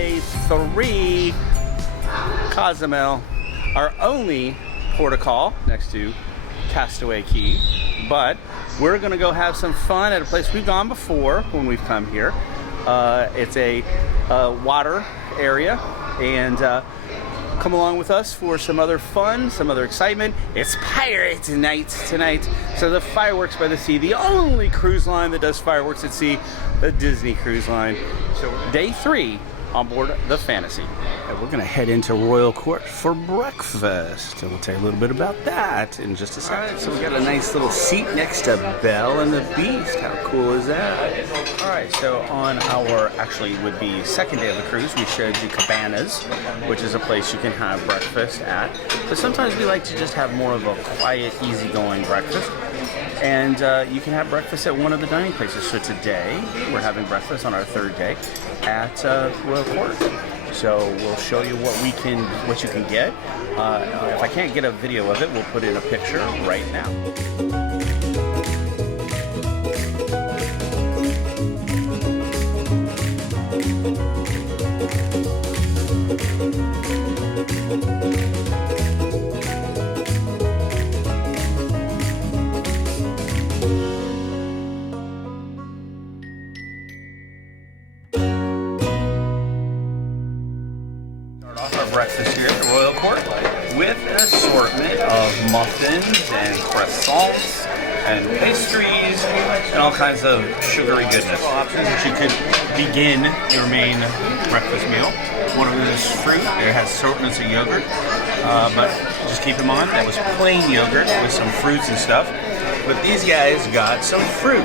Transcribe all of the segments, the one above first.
day 3, Cozumel, our only port of call next to Castaway Key. But we're gonna go have some fun at a place we've gone before when we've come here. It's a water area, and come along with us for some other fun, some other excitement. It's Pirate Night tonight. So the Fireworks by the Sea, the only cruise line that does fireworks at sea, the Disney Cruise Line. So day 3 on board the Fantasy. And we're gonna head into Royal Court for breakfast. And we'll tell you a little bit about that in just a second. All right, so we got a nice little seat next to Belle and the Beast. How cool is that? All right, so on our, actually would be second day of the cruise, we showed you Cabanas, which is a place you can have breakfast at. But sometimes we like to just have more of a quiet, easygoing breakfast. And you can have breakfast at one of the dining places. So today, we're having breakfast on our 3rd day at Royal Court. So we'll show you what you can get. If I can't get a video of it, we'll put in a picture right now. Breakfast here at Royal Court with an assortment of muffins and croissants and pastries and all kinds of sugary goodness options that you could begin your main breakfast meal. One of them is fruit. It has assortments of yogurt, but just keep in mind that was plain yogurt with some fruits and stuff. But these guys got some fruit,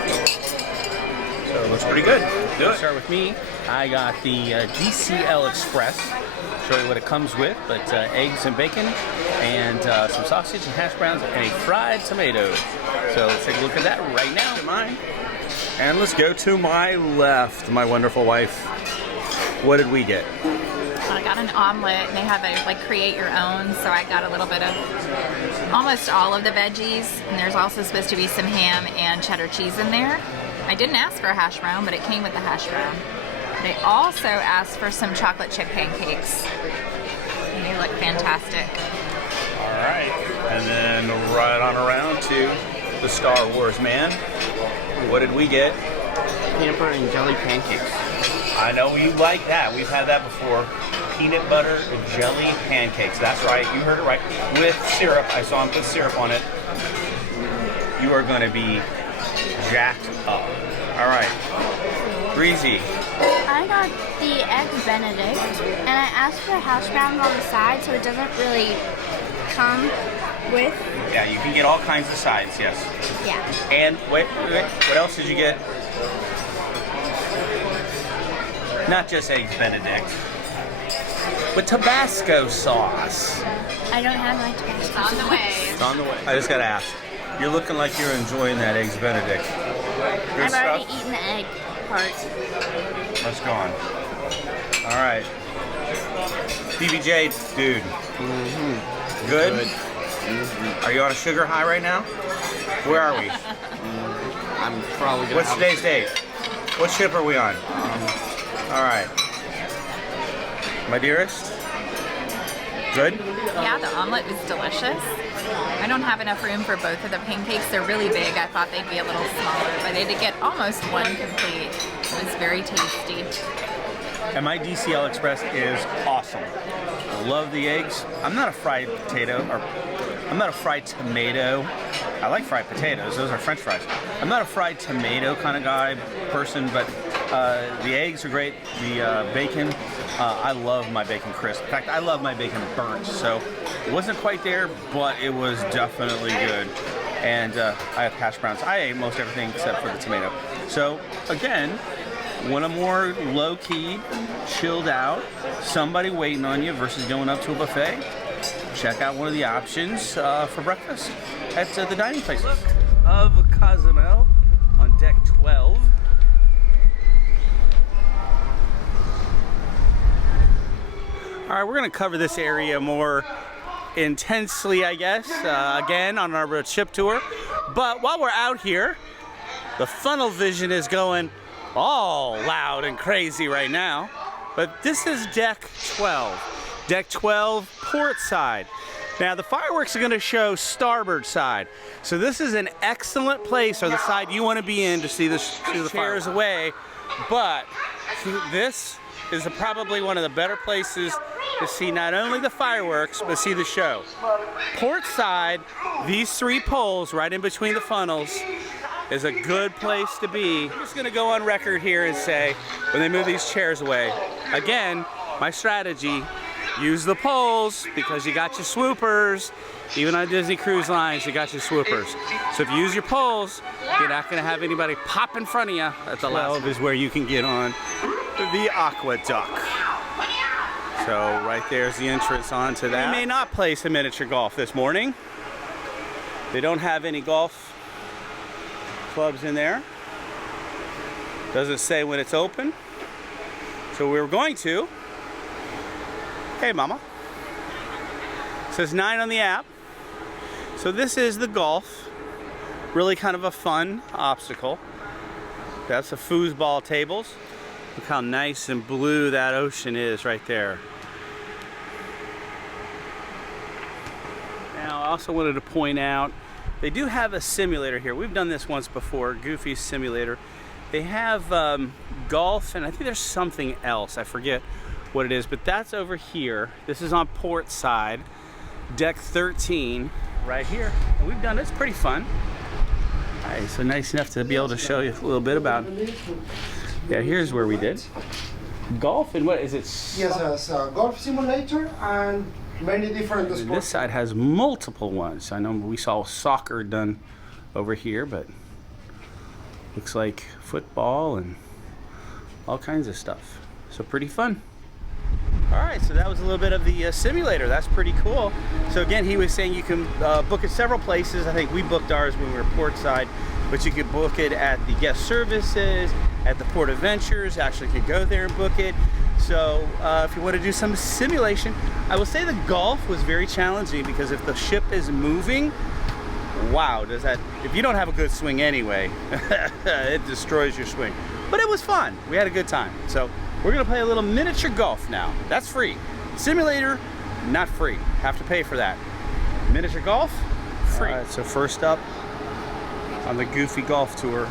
so it looks pretty good. Do it. Start with me. I got the DCL Express. Show you what it comes with, but eggs and bacon and some sausage and hash browns and a fried tomato. So let's take a look at that right now. Mine. And let's go to my left, my wonderful wife. What did we get? I got an omelet, and they have a create your own, so I got a little bit of almost all of the veggies, and there's also supposed to be some ham and cheddar cheese in there. I didn't ask for a hash brown, but it came with the hash brown. They also asked for some chocolate chip pancakes. And they look fantastic. All right, and then right on around to the Star Wars man. What did we get? Peanut butter and jelly pancakes. I know you like that. We've had that before. Peanut butter and jelly pancakes. That's right, you heard it right. With syrup. I saw him put syrup on it. You are going to be jacked up. All right, Breezy. I got the Eggs Benedict, and I asked for hash browns on the side, so it doesn't really come with. Yeah, you can get all kinds of sides, yes. Yeah. And wait, what else did you get? Not just Eggs Benedict, but Tabasco sauce. I don't have my Tabasco It's on the way. It's on the way. I just gotta ask. You're looking like you're enjoying that Eggs Benedict. Good I've stuff? already eaten the egg part. Let's go on. All right. PBJ, dude. Good? Are you on a sugar high right now? Where are we? I'm probably gonna. What's today's date? What ship are we on? All right. My dearest? Good? Yeah, the omelet was delicious. I don't have enough room for both of the pancakes. They're really big. I thought they'd be a little smaller, but they did get almost one complete. It was very tasty. And my DCL Express is awesome. I love the eggs. I'm not a fried potato, or I'm not a fried tomato. I like fried potatoes. Those are French fries. I'm not a fried tomato kind of guy, person, but the eggs are great. The bacon, I love my bacon crisp. In fact, I love my bacon burnt. So it wasn't quite there, but it was definitely good. And I have hash browns. I ate most everything except for the tomato. So again, one of more low-key, chilled out, somebody waiting on you versus going up to a buffet. Check out one of the options for breakfast at the dining places of Cozumel on deck 12. All right, we're going to cover this area more intensely, I guess, again on our ship tour. But while we're out here, the funnel vision is going all loud and crazy right now. But this is deck 12. Deck 12, port side. Now the fireworks are going to show starboard side. So this is an excellent place, or the side you want to be in, to see the chairs away. But this is probably one of the better places to see not only the fireworks, but see the show. Port side, these 3 poles right in between the funnels, is a good place to be. I'm just going to go on record here and say, when they move these chairs away, again, my strategy, use the poles, because you got your swoopers. Even on Disney Cruise Lines, you got your swoopers. So if you use your poles, you're not going to have anybody pop in front of you. At the 12 is where you can get on the aqueduct. So right there's the entrance onto that. We may not play some miniature golf this morning. They don't have any golf clubs in there. Doesn't say when it's open. So we were going to. Hey, Mama. It says 9 on the app. So this is the golf. Really kind of a fun obstacle. That's the foosball tables. Look how nice and blue that ocean is right there. Now, I also wanted to point out, they do have a simulator here. We've done this once before, Goofy's Simulator. They have golf, and I think there's something else. I forget what it is, but that's over here. This is on port side, deck 13, right here. And we've done it. It's pretty fun. All right, so nice enough to be able to show you a little bit about it. Yeah, here's where we did golf, and what is it? Yes, it's a golf simulator and many different sports. This side has multiple ones. I know we saw soccer done over here, but looks like football and all kinds of stuff. So pretty fun. All right, so that was a little bit of the simulator. That's pretty cool. So again, he was saying you can book at several places. I think we booked ours when we were port side, but you could book it at the guest services, at the Port Adventures. Actually could go there and book it. So if you want to do some simulation, I will say the golf was very challenging, because if the ship is moving, wow, does that, if you don't have a good swing anyway, it destroys your swing. But it was fun. We had a good time. So we're gonna play a little miniature golf now. That's free. Simulator, not free. Have to pay for that. Miniature golf, free. All right, so first up on the Goofy Golf Tour.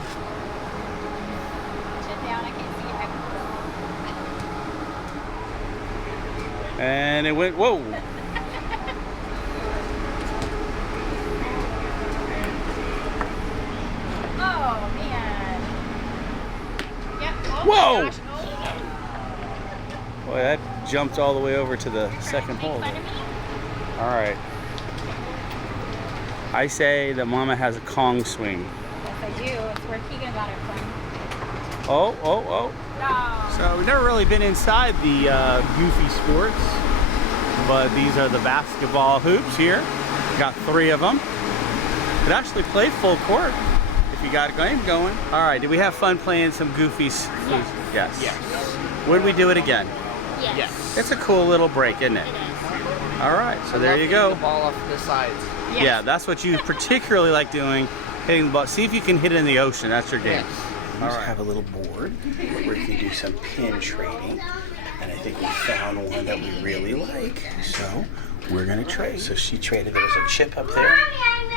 And it went, whoa. Oh, man. Yep. Oh, Whoa! my gosh. Boy, that jumped all the way over to the second hole. All right. I say that Mama has a Kong swing. Yes, I do. It's where Keegan got it from. Oh, oh, oh. No. So we've never really been inside the Goofy Sports, but these are the basketball hoops here. Got 3 of them. It actually played full court if you got a game going. All right, did we have fun playing some Goofy's? Yes. Yes. Would we do it again? Yes. Yes. It's a cool little break, isn't it? It is. All right, so there you The go. ball off the sides. Yes. Yeah, that's what you particularly like doing, hitting the ball. See if you can hit it in the ocean. That's your game. All right. Have a little board where you can do some pin trading, and I think we found one that we really like. So we're gonna trade. So she traded. There was a chip up there.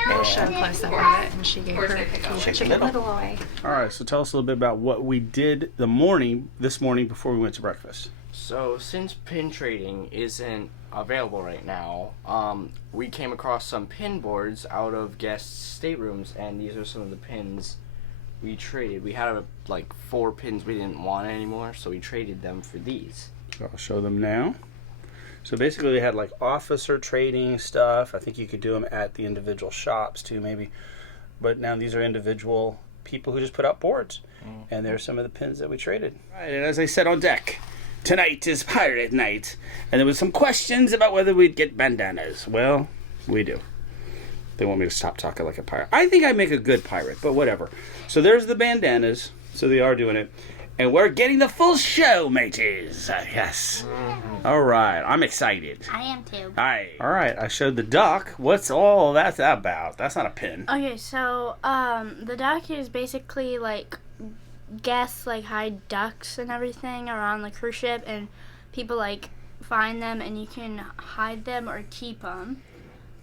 I'll show a close up of it, and she gave her chicken little away. All right. So tell us a little bit about what we did this morning before we went to breakfast. So since pin trading isn't available right now, we came across some pin boards out of guest staterooms, and these are some of the pins we traded. We had like 4 pins we didn't want anymore, so we traded them for these. I'll show them now. So basically they had like officer trading stuff. I think you could do them at the individual shops too, maybe. But now these are individual people who just put out boards. And there's some of the pins that we traded. Right, and as I said on deck, tonight is pirate night. And there was some questions about whether we'd get bandanas. Well, we do. They want me to stop talking like a pirate. I think I make a good pirate, but whatever. So there's the bandanas. So they are doing it. And we're getting the full show, mateys. Yes. All right. I'm excited. I am too. All right. I showed the duck. What's all that about? That's not a pin. Okay, so the duck is basically like guests like hide ducks and everything around the cruise ship, and people like find them, and you can hide them or keep them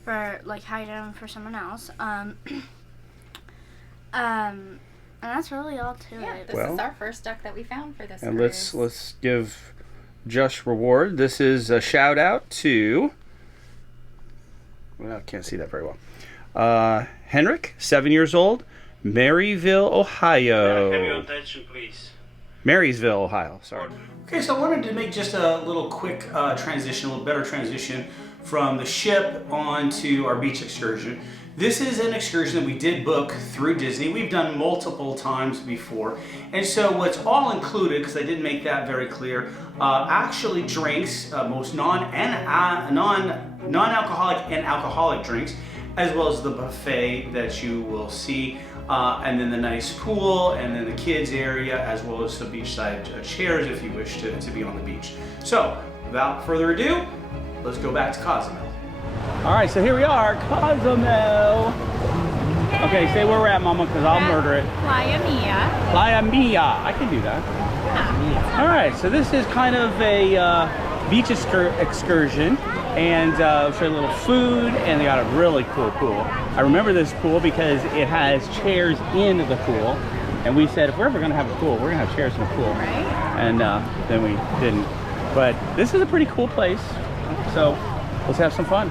for like hide them for someone else. And that's really all to Yeah, it. this is our first duck that we found for this And cruise. let's give Josh reward. This is a shout out to, well, I can't see that very well. Henrik, 7 years old, Maryville, Ohio. Have your attention, please. Marysville, Ohio. Sorry. Okay, so I wanted to make just a little quick transition, a little better transition from the ship onto our beach excursion. This is an excursion that we did book through Disney. We've done multiple times before. And so what's all included, because I didn't make that very clear, actually drinks, most non-alcoholic and alcoholic drinks, as well as the buffet that you will see, and then the nice pool, and then the kids area, as well as some beachside chairs if you wish to be on the beach. So without further ado, let's go back to Cozumel. All right, so here we are, Cozumel. Okay, say where we're at, Mama, because I'll murder it. Playa Mia. Playa Mia. I can do that. Yeah. All right, so this is kind of a beach excursion, and show you a little food, and they got a really cool pool. I remember this pool because it has chairs in the pool, and we said if we're ever going to have a pool, we're going to have chairs in the pool. Right. And then we didn't. But this is a pretty cool place, so let's have some fun.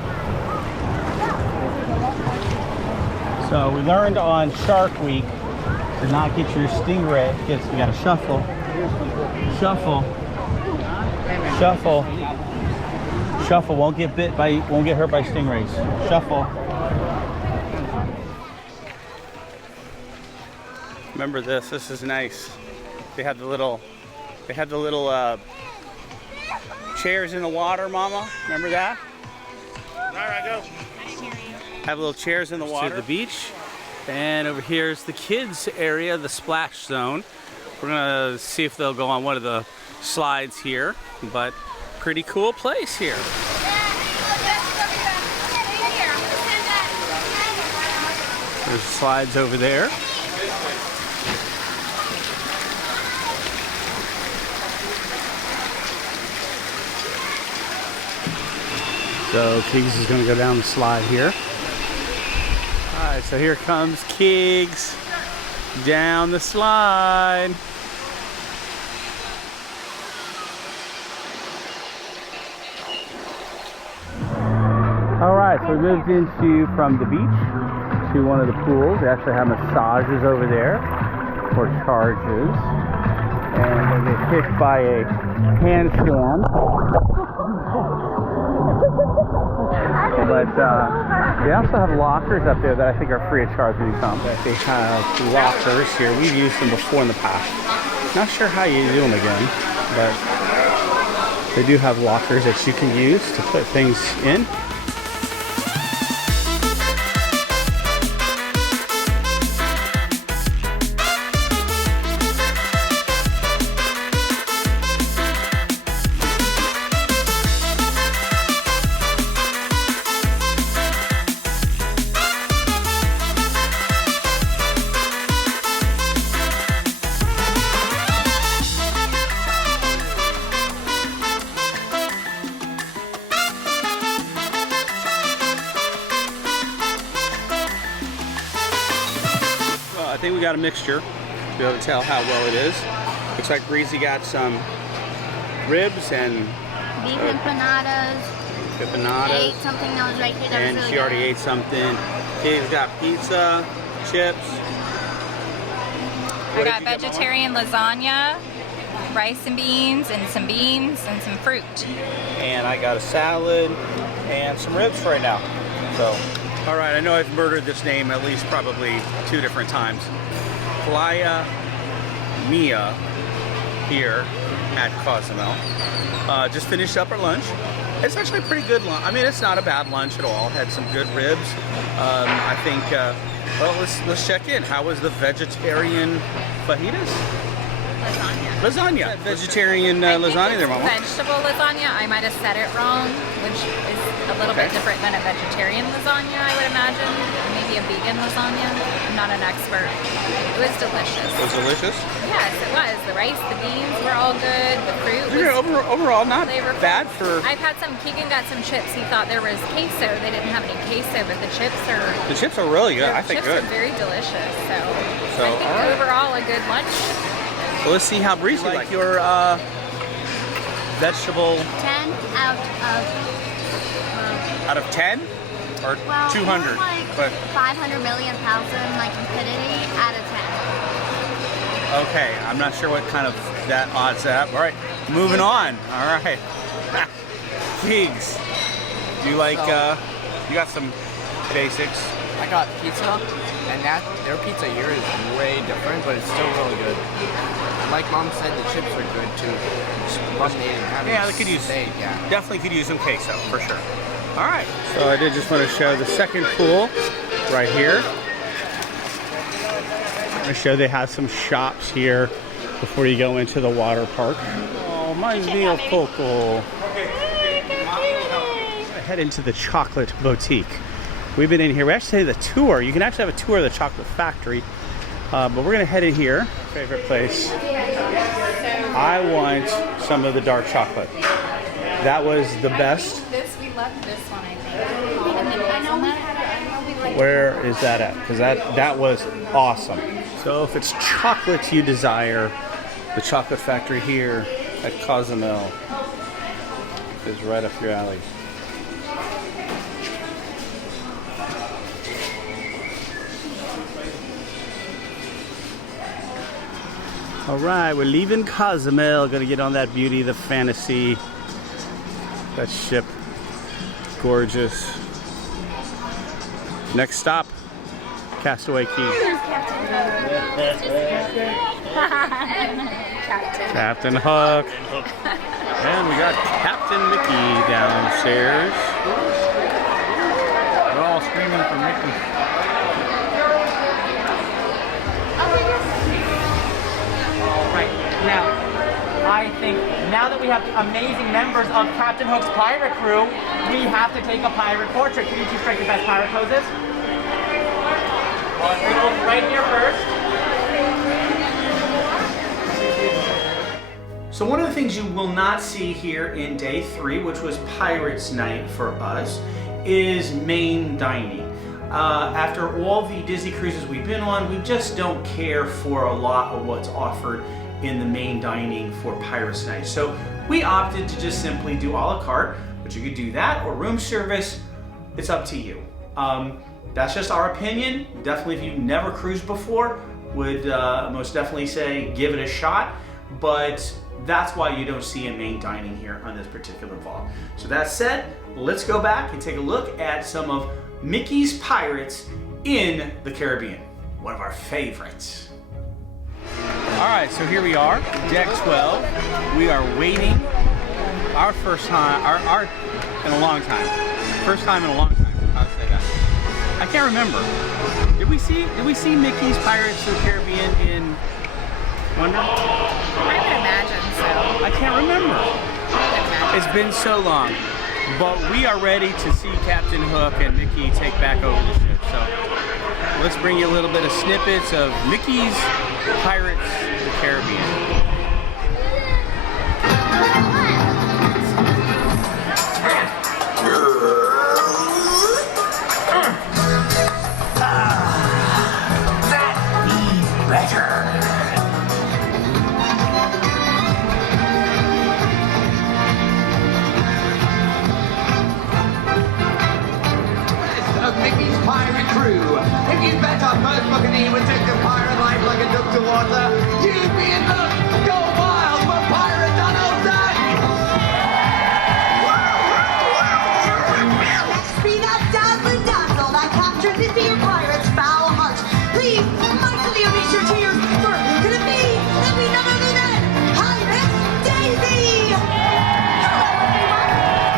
So we learned on Shark Week to not get your stingray. You got to shuffle, shuffle, shuffle, shuffle. Won't get hurt by stingrays. Shuffle. Remember this? This is nice. They have the little chairs in the water, Mama. Remember that? All right, go. Have little chairs in the water. To the beach, and over here is the kids area, the splash zone. We're gonna see if they'll go on one of the slides here, but pretty cool place here. There's slides over there. So Keegs is gonna go down the slide here. All right, so here comes Keegs down the slide. All right, so we moved from the beach to one of the pools. They actually have massages over there for charges. And they get hit by a handstand. But they also have lockers up there that I think are free of charge when you come. They have lockers here. We've used them before in the past. Not sure how you do them again, but they do have lockers that you can use to put things in. I think we got a mixture to be able to tell how well it is. Looks like Breezy got some ribs and Beef empanadas. I empanadas, ate something that was right here that and was really she already good. ate something. Keegs got pizza, chips. I got vegetarian lasagna, rice and some beans, and some fruit. And I got a salad and some ribs right now. So, all right, I know I've murdered this name at least probably 2 different times. Playa Mia here at Cozumel. Just finished up our lunch. It's actually a pretty good lunch. I mean, it's not a bad lunch at all. Had some good ribs. I think. Well, let's check in. How was the vegetarian fajitas? Lasagna. Vegetarian I think lasagna it's there, Mama. vegetable lasagna. I might have said it wrong, which is a little bit different than a vegetarian lasagna, I would imagine. Maybe a vegan lasagna. I'm not an expert. It was delicious. It was delicious? Yes, it was. The rice, the beans were all good. The fruit was Overall, not flavorful. bad for... I've had some, Keegan got some chips. He thought there was queso. They didn't have any queso, but the chips are... The chips are really good. The I think chips good. are very delicious. So So, I think all right. overall a good lunch. So let's see how breezy like your vegetable 10 out of 10 or well, 200. like But 500 million thousand like infinity out of 10. okay, I'm not sure what kind of that odds up. All right, moving on. All right, Gigs, you like you got some basics. I got pizza, and their pizza here is way different, but it's still really good. Like Mom said, the chips are good too. Yeah, they could use. steak, yeah. Definitely could use some queso for sure. All right. So I did just want to show the second pool right here. I'm going to show they have some shops here before you go into the water park. Oh, reminds me of Coco. Head into the chocolate boutique. We've been in here. We actually had the tour. You can actually have a tour of the chocolate factory. But we're going to head in here. Favorite place. I want some of the dark chocolate. That was the best. We loved this one, I think. Where is that at? Because that was awesome. So if it's chocolate you desire, the chocolate factory here at Cozumel is right up your alley. All right, we're leaving Cozumel. Gonna get on that Beauty, the Fantasy. That ship, gorgeous. Next stop, Castaway Key. Captain Hook. And we got Captain Mickey downstairs. We're all screaming for Mickey. Right, now, I think now that we have amazing members of Captain Hook's pirate crew, we have to take a pirate portrait. Can you two strike your best pirate poses? Right here first. So one of the things you will not see here in day 3, which was Pirates Night for us, is main dining. After all the Disney cruises we've been on, we just don't care for a lot of what's offered in the main dining for Pirates Night. So we opted to just simply do a la carte, but you could do that or room service. It's up to you. That's just our opinion. Definitely, if you've never cruised before, would most definitely say give it a shot. But that's why you don't see a main dining here on this particular vlog. So that said, let's go back and take a look at some of Mickey's Pirates in the Caribbean. One of our favorites. All right, so here we are, deck 12. We are waiting. Our first time, our in a long time. First time in a long time. I'll say that. I can't remember. Did we see Mickey's Pirates of the Caribbean in Wonder? I would imagine so. I can't remember. I would imagine. It's been so long. But we are ready to see Captain Hook and Mickey take back over the ship. So let's bring you a little bit of snippets of Mickey's Pirates of the Caribbean. Mickey's pirate crew. If you bet our first buccaneer would take the pirate life like a duck to water, you'd be in luck. Go wild for Pirate Donald Duck! Be that dazzling dazzle that captured the dear pirate's foul heart. Please, mightily erase your tears, for could it be that we none other than Pirate Daisy? Hello, everyone.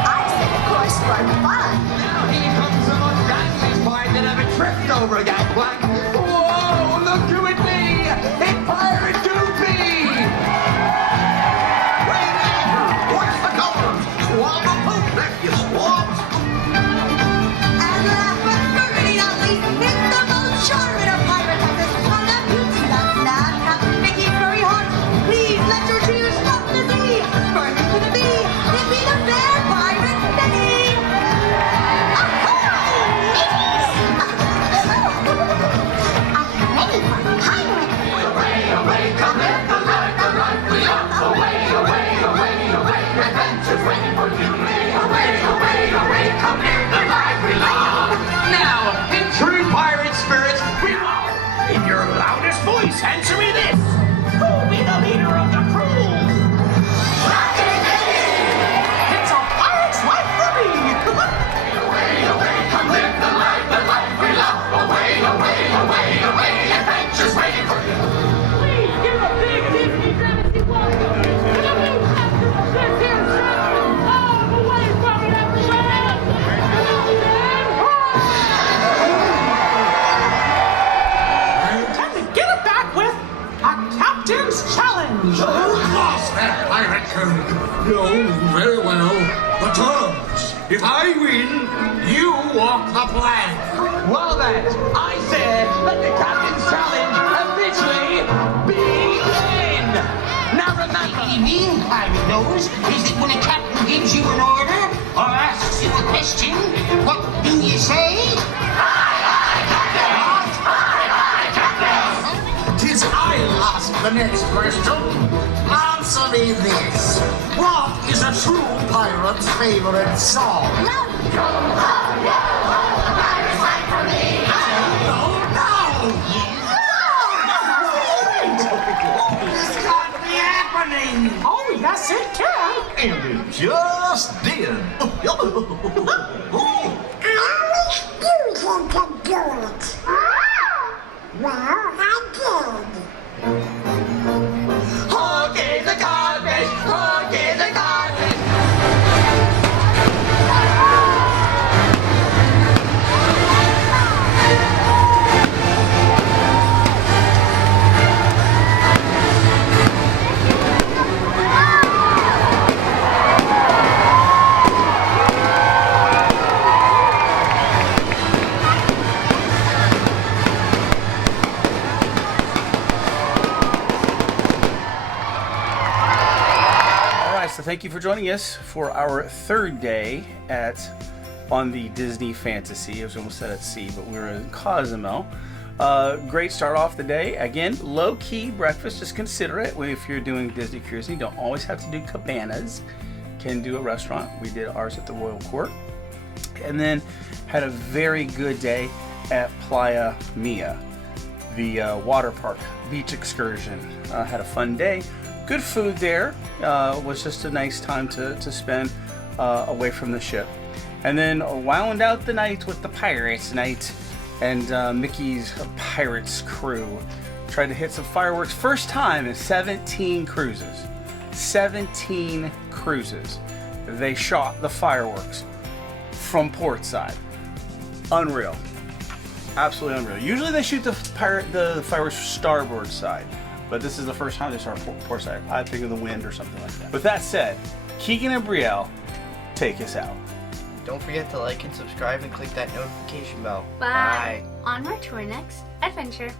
I said, of course, for fun. Now here comes some unraveling find that ever tripped over a gangplank. Whoa, look who it be! It's Pirate Goofy! Oh, bless you, sport. And last but certainly not least, it's the most charming of pirate actors on the beach. That's not Captain Mickey's very heart. Please let your cheers stop the sea. For who's gonna be? It'd be the fair pirate Benny. I'm ready for pirate. Away, away, come in the life we love. Away, away, away, away, adventures waiting for you. Away, away, away, come in the life we love. Now, in true pirate spirit, we are. In your loudest voice, answer me this. Who'll be the leader of the crew? Captain Eddie! It's a pirate's life for me! Away, away, come live the life we love. Away, away, away, away, adventures waiting for you. Please give a big Disney fantasy welcome to the new captain of this here ship, all the way from Neverland. Time to get it back with a captain's challenge. Lost that pirate crew. No, very well. The terms. If I win, you walk the plank. Well then, I said let the captain's challenge officially begin. Now remember, the mean pirate knows is that when a captain gives you an order or asks you a question, what do you say? Aye, aye, Captain! Aye, aye, Captain! 'Tis I'll ask the next question. Answer me this. What is a true pirate's favorite song? No, pirate's life for me. No. This can't be happening. Oh, yes, it can. And it just did. Okay, the garbage. Okay, the garbage. So thank you for joining us for our third day on the Disney Fantasy. I was almost said at sea, but we were in Cozumel. Great start off the day. Again, low-key breakfast. Just consider it if you're doing Disney cruising. You don't always have to do cabanas. Can do a restaurant. We did ours at the Royal Court. And then had a very good day at Playa Mia, the water park beach excursion. Had a fun day. Good food there. Was just a nice time to spend away from the ship. And then wound out the night with the Pirates Night and Mickey's Pirates crew. Tried to hit some fireworks. First time in 17 cruises. 17 cruises. They shot the fireworks from port side. Unreal. Absolutely unreal. Usually they shoot the fireworks starboard side. But this is the first time they start port side. I think of the wind or something like that. With that said, Keegan and Brielle, take us out. Don't forget to like and subscribe and click that notification bell. Bye. Onward to our next adventure.